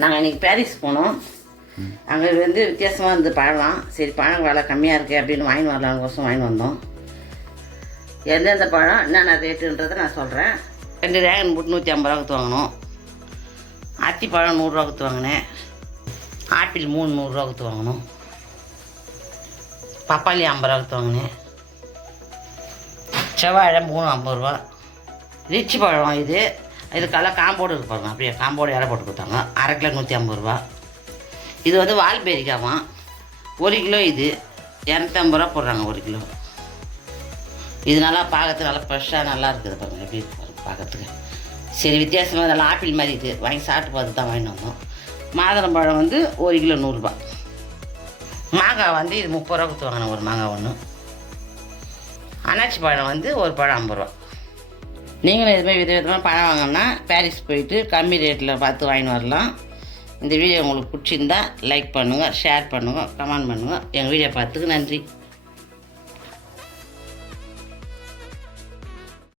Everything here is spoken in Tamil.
நாங்கள் இன்றைக்கி பாரிஸ் போனோம். அங்கே வந்து வித்தியாசமாக இருந்து பழம். சரி பழம் விலை கம்மியாக இருக்குது அப்படின்னு வாங்கி வரலாம்னு வாங்கி வந்தோம். எந்தெந்த பழம் என்னென்ன ரேட்டுன்றதை நான் சொல்கிறேன். 2 ரேகன் போட்டு 150 ரூபாய்க்கு வாங்கினோம். அத்திப்பழம் 100 ரூபாய்க்கு வாங்கினேன். ஆப்பிள் 3 100 ரூபாய்க்கு வாங்கினோம். பப்பாளி 50 ரூபாய்க்கு வாங்கினேன். செவ்வாழை 3 50 ரூபா. ரிச்சி பழம் இதுக்கெல்லாம் காம்போடு இருப்பாங்க. அப்படியே காம்போடு இலை போட்டு கொடுத்தாங்க. அரை கிலோ 150 ரூபா. இது வந்து வால்பேரிக்காவான். 1 கிலோ இது 250 ரூபா போடுறாங்க 1 கிலோ. இது நல்லா பார்க்கறதுக்கு நல்லா ஃப்ரெஷ்ஷாக நல்லா இருக்குது பாருங்கள். எப்படி இருக்கு பார்க்கறதுக்கு. சரி வித்தியாசமாக நல்லா ஆப்பிள் மாதிரி இது வாங்கி சாப்பிட்டு பார்த்து தான் வாங்கிட்டு வந்தோம். மாதுளம்பழம் வந்து 1 கிலோ 100 ரூபா. மாங்காய் வந்து இது 30 ரூபா கொடுத்து வாங்கினேன் ஒரு மாங்காய் ஒன்று. அன்னாச்சி பழம் வந்து ஒரு பழம் 50 ரூபா. நீங்களும் இதுமாதிரி விதவிதமாக பழம் வாங்கினா பாரிஸ் போயிட்டு கம்மி ரேட்டில் பார்த்து வாங்கிட்டு வரலாம். இந்த வீடியோ உங்களுக்கு பிடிச்சிருந்தா லைக் பண்ணுங்கள், ஷேர் பண்ணுங்கள், கமெண்ட் பண்ணுங்கள். எங்கள் வீடியோ பார்த்துக்கு நன்றி.